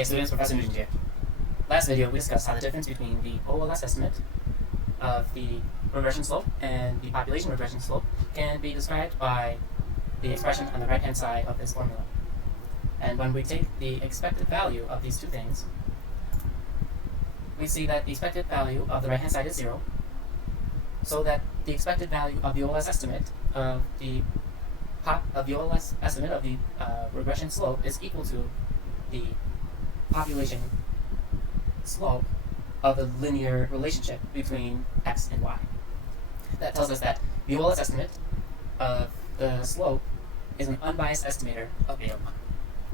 Hey students, Professor Nugent here. Last video we discussed how the difference between the OLS estimate of the regression slope and the population regression slope can be described by the expression on the right hand side of this formula. And when we take the expected value of these two things, we see that the expected value of the right hand side is 0, so that the expected value of the OLS estimate of the OLS estimate of the regression slope is equal to the population slope of the linear relationship between x and y. That tells us that the OLS estimate of the slope is an unbiased estimator of beta 1.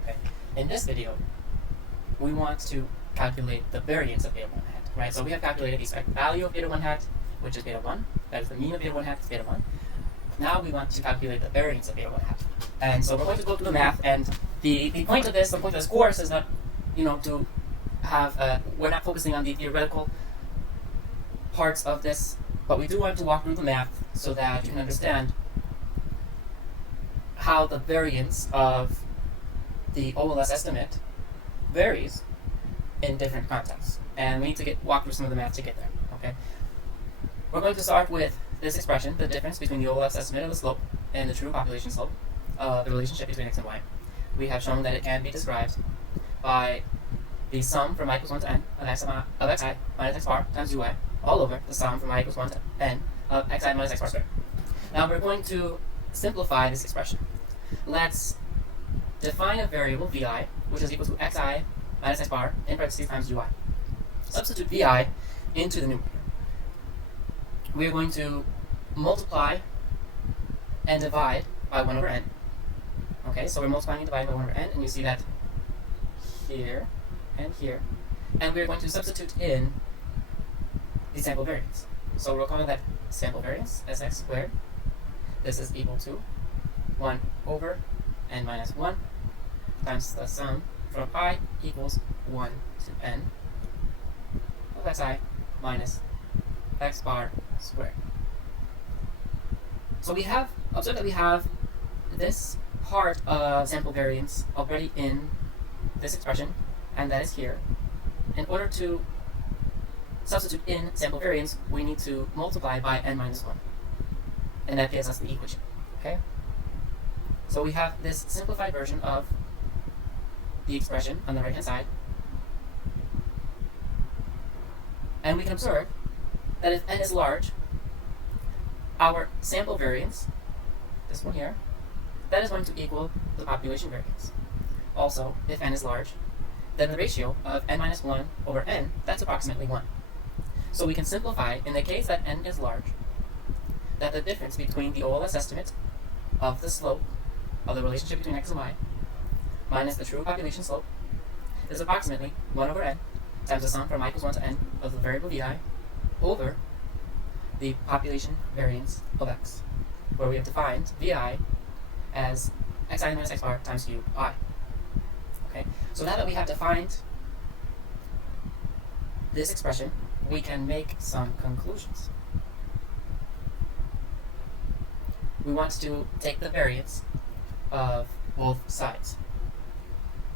Okay? In this video, we want to calculate the variance of beta 1 hat. Right? So we have calculated the expected value of beta 1 hat, which is beta 1. That is the mean of beta 1 hat, is beta 1. Now we want to calculate the variance of beta 1 hat. And so we're going to go through the math, and the point of this course is not, to have, we're not focusing on the theoretical parts of this, but we do want to walk through the math so that you can understand how the variance of the OLS estimate varies in different contexts. And we need to walk through some of the math to get there. Okay? We're going to start with this expression, the difference between the OLS estimate of the slope and the true population slope, the relationship between x and y. We have shown that it can be described by the sum from I equals 1 to n of xi minus x bar times ui, all over the sum from I equals 1 to n of xi minus x bar squared. Now we're going to simplify this expression. Let's define a variable vi, which is equal to xi minus x bar in parentheses times ui. Substitute vi into the numerator. We are going to multiply and divide by 1 over n. Okay, so we're multiplying and dividing by 1 over n, and you see that here and here. And we're going to substitute in the sample variance. So we'll call that sample variance, sx squared. This is equal to 1 over n minus 1 times the sum from I equals 1 to n of xi minus x bar squared. So we have observed that we have this part of sample variance already in this expression, and that is here. In order to substitute in sample variance, we need to multiply by n minus 1, and that gives us the equation. Okay? So we have this simplified version of the expression on the right hand side, and we can observe that if n is large, our sample variance, this one here, that is going to equal the population variance. Also, if n is large, then the ratio of n minus 1 over n, that's approximately 1. So we can simplify, in the case that n is large, that the difference between the OLS estimate of the slope of the relationship between x and y minus the true population slope is approximately 1 over n times the sum from I equals 1 to n of the variable vi over the population variance of x, where we have defined vi as xi minus x bar times ui. Okay, so now that we have defined this expression, we can make some conclusions. We want to take the variance of both sides.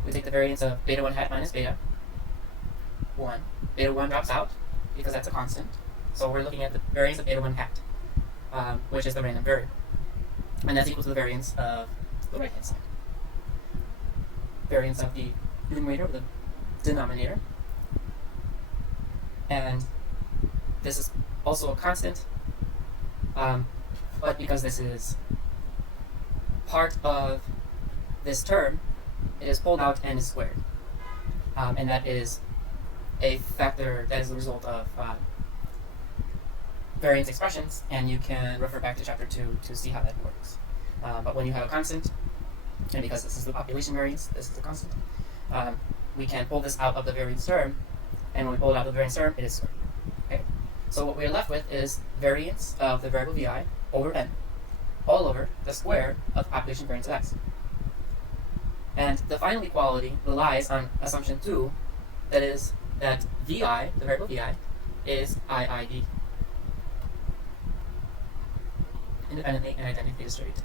We take the variance of beta 1 hat minus beta 1. Beta 1 drops out because that's a constant. So we're looking at the variance of beta 1 hat, which is the random variable. And that's equal to the variance of the right hand side. Variance of the numerator over the denominator. And this is also a constant, but because this is part of this term, it is pulled out and is squared. And that is a factor that is the result of variance expressions, and you can refer back to chapter 2 to see how that works. But when you have a constant, and because this is the population variance, this is a constant, we can pull this out of the variance term, and when we pull it out of the variance term, it is squared. Okay? So what we're left with is variance of the variable vi over n, all over the square of the population variance of x. And the final equality relies on assumption 2, that is that vi, the variable vi, is iid, independently and identically distributed.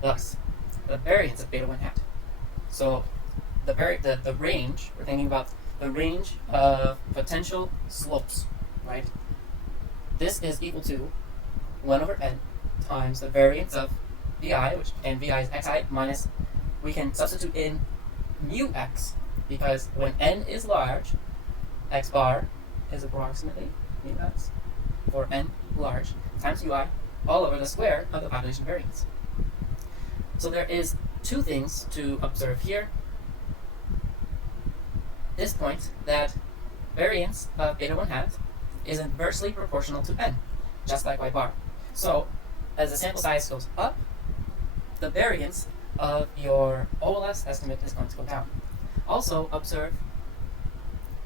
Thus, the variance of beta 1 hat. So the range, we're thinking about the range of potential slopes, right? This is equal to 1 over n times the variance of vi, and vi is xi minus, we can substitute in mu x, because when n is large, x bar is approximately mu x for n large times ui all over the square of the population variance. So there is two things to observe here. This point, that variance of beta 1 hat is inversely proportional to n, just like y bar. So as the sample size goes up, the variance of your OLS estimate is going to go down. Also observe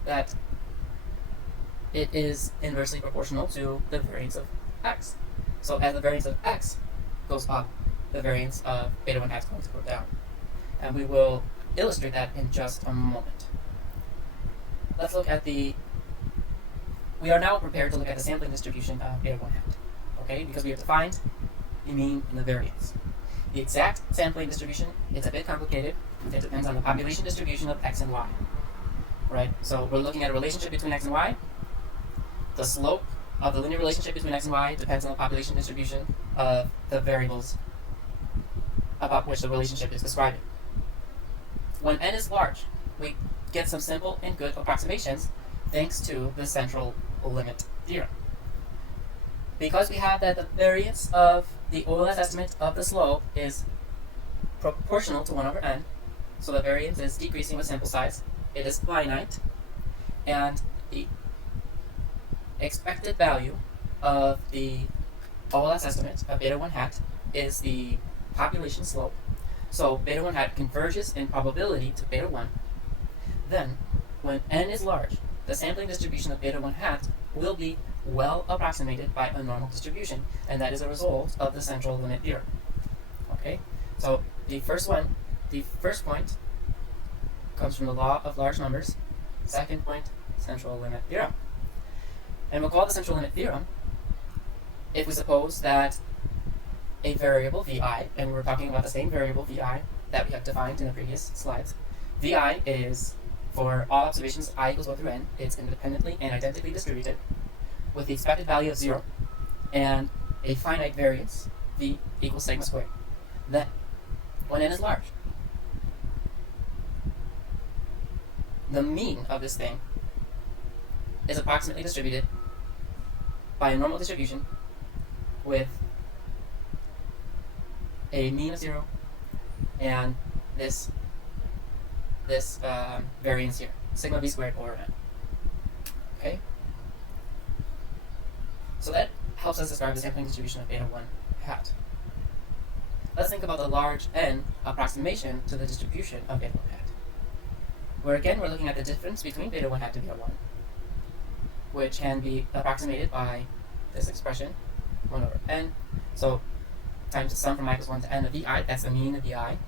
that it is inversely proportional to the variance of x. So as the variance of x goes up, the variance of beta 1 hat is going to go down. And we will illustrate that in just a moment. Let's look at we are now prepared to look at the sampling distribution of beta 1 hat. Okay, because we have defined the mean and the variance. The exact sampling distribution is a bit complicated. It depends on the population distribution of x and y. Right? So we're looking at a relationship between x and y. The slope of the linear relationship between x and y depends on the population distribution of the variables about which the relationship is describing. When n is large, we get some simple and good approximations thanks to the central limit theorem. Because we have that the variance of the OLS estimate of the slope is proportional to 1 over n, so the variance is decreasing with sample size, it is finite, and the expected value of the OLS estimate of beta 1 hat is the population slope. So beta 1 hat converges in probability to beta 1. Then, when n is large, the sampling distribution of beta 1 hat will be well approximated by a normal distribution, and that is a result of the central limit theorem. Okay, so the first point comes from the law of large numbers. Second point, central limit theorem. And we'll call the central limit theorem if we suppose that a variable vi, and we're talking about the same variable vi that we have defined in the previous slides. Vi is, for all observations I equals 1 through n, it's independently and identically distributed with the expected value of 0 and a finite variance, v equals sigma squared. Then, when n is large, the mean of this thing is approximately distributed by a normal distribution with a mean of 0 and this variance here, sigma v squared over n. Okay? So that helps us describe the sampling distribution of beta 1 hat. Let's think about the large n approximation to the distribution of beta 1 hat. Where again we're looking at the difference between beta 1 hat to beta 1, which can be approximated by this expression, 1 over n. So times the sum from I equals 1 to n of vi, that's the mean of vi,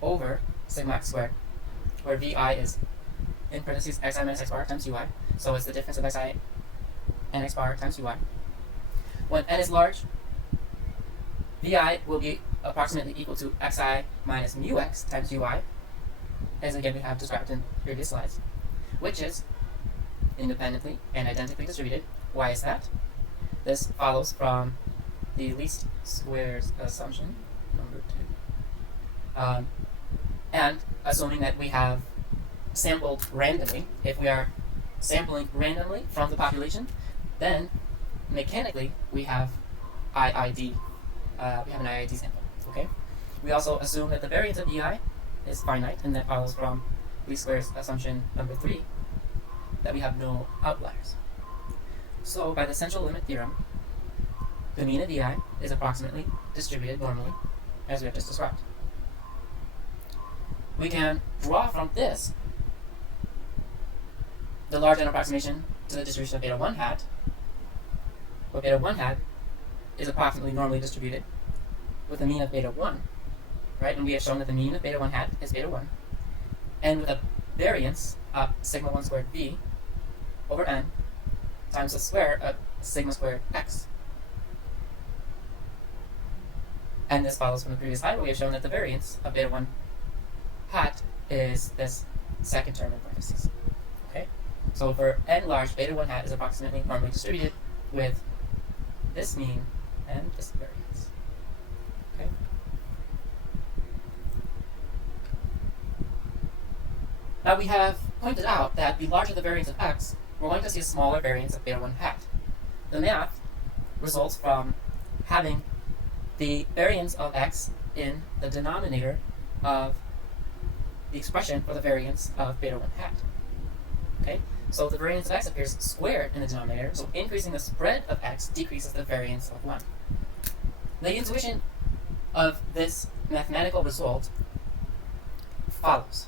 over sigma x squared, where vi is in parentheses xi minus x bar times ui, so it's the difference of xi and x bar times ui. When n is large, vi will be approximately equal to xi minus mu x times ui, as again we have described in previous slides, which is independently and identically distributed. Why is that? This follows from the least squares assumption, number 2. And assuming that we have sampled randomly, if we are sampling randomly from the population, then mechanically we have IID. We have an IID sample. Okay. We also assume that the variance of EI is finite, and that follows from least squares assumption number 3 that we have no outliers. So by the central limit theorem, the mean of EI is approximately distributed normally, as we have just described. We can draw from this the large n approximation to the distribution of beta 1 hat, where beta 1 hat is approximately normally distributed with a mean of beta 1, right? And we have shown that the mean of beta 1 hat is beta 1, and with a variance of sigma 1 squared v over n times the square of sigma squared x. And this follows from the previous slide where we have shown that the variance of beta 1 hat is this second term in parentheses. Okay? So for n large, beta 1 hat is approximately normally distributed with this mean and this variance. Okay? Now we have pointed out that the larger the variance of x, we're going to see a smaller variance of beta 1 hat. The math results from having the variance of x in the denominator of the expression for the variance of beta 1 hat. Okay? So the variance of x appears squared in the denominator, so increasing the spread of x decreases the variance of 1. The intuition of this mathematical result follows.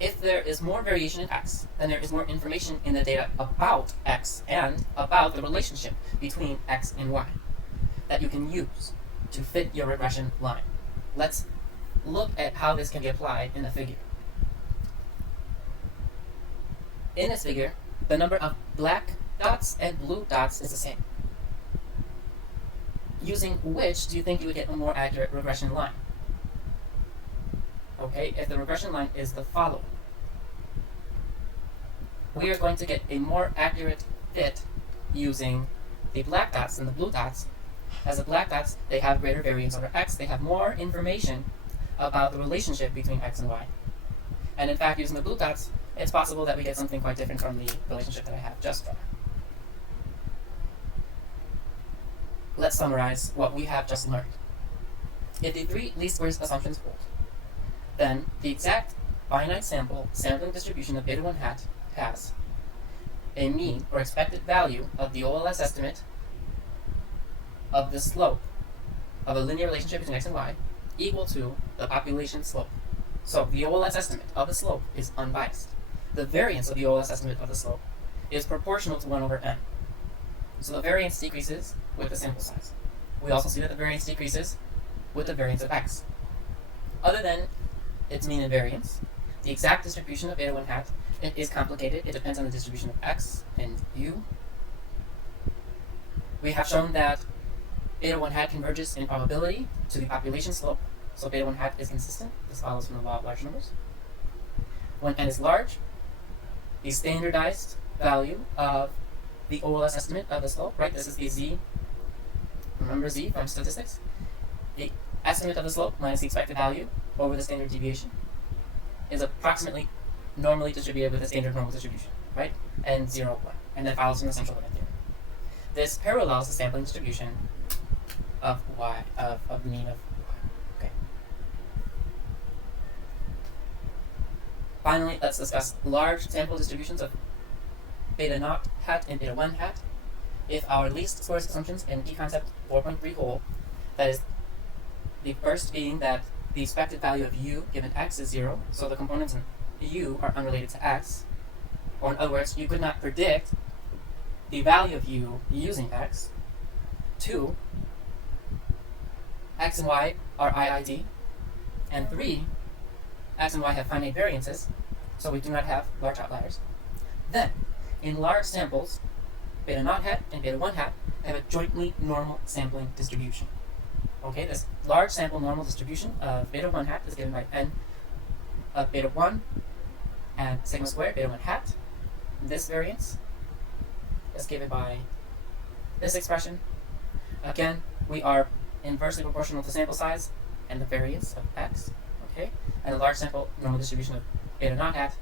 If there is more variation in x, then there is more information in the data about x and about the relationship between x and y that you can use to fit your regression line. Let's look at how this can be applied in a figure. In this figure, the number of black dots and blue dots is the same. Using which do you think you would get a more accurate regression line? Okay, if the regression line is the following, we are going to get a more accurate fit using the black dots than the blue dots. As the black dots, they have greater variance over x, they have more information about the relationship between x and y. And in fact, using the blue dots, it's possible that we get something quite different from the relationship that I have just drawn. Let's summarize what we have just learned. If the three least squares assumptions hold, then the exact finite sampling distribution of beta 1 hat has a mean or expected value of the OLS estimate of the slope of a linear relationship between x and y equal to the population slope. So the OLS estimate of the slope is unbiased. The variance of the OLS estimate of the slope is proportional to 1 over n. So the variance decreases with the sample size. We also see that the variance decreases with the variance of x. Other than its mean and variance, the exact distribution of beta 1 hat is complicated. It depends on the distribution of x and u. We have shown that beta 1 hat converges in probability to the population slope, so beta 1 hat is consistent. This follows from the law of large numbers. When n is large, the standardized value of the OLS estimate of the slope, right? This is the z, remember z from statistics? The estimate of the slope minus the expected value over the standard deviation is approximately normally distributed with a standard normal distribution, right? And 0, 1. And that follows from the central limit theorem. This parallels the sampling distribution of y, of the mean of y. Okay. Finally, let's discuss large sample distributions of beta 0 hat and beta 1 hat. If our least squares assumptions in E-concept 4.3 hold, that is the first being that the expected value of u given x is 0, so the components in u are unrelated to x. Or in other words, you could not predict the value of u using x. 2, x and y are IID. And 3, x and y have finite variances, so we do not have large outliers. Then, in large samples, beta 0 hat and beta 1 hat have a jointly normal sampling distribution. Okay, this large sample normal distribution of beta 1 hat is given by n of beta 1 and sigma squared beta 1 hat. This variance is given by this expression. Again, we are inversely proportional to sample size and the variance of x. Okay, and the large sample normal distribution of beta 0 hat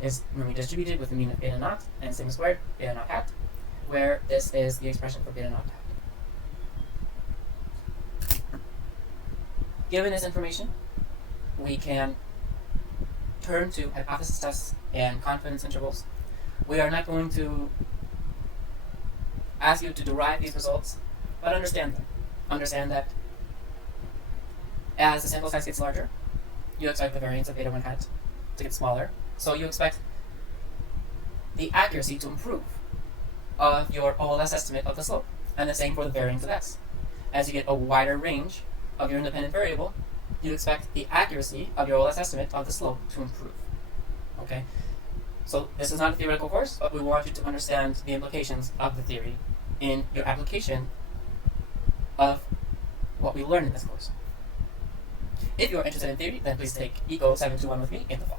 is normally distributed with the mean of beta 0 and sigma squared beta 0 hat, where this is the expression for beta 0 hat. Given this information, we can turn to hypothesis tests and confidence intervals. We are not going to ask you to derive these results, but understand them. Understand that as the sample size gets larger, you expect the variance of beta 1 hat to get smaller. So you expect the accuracy to improve of your OLS estimate of the slope. And the same for the variance of x. As you get a wider range of your independent variable, you expect the accuracy of your OLS estimate of the slope to improve. Okay? So this is not a theoretical course, but we want you to understand the implications of the theory in your application of what we learned in this course. If you are interested in theory, then please take ECO321 with me in the fall.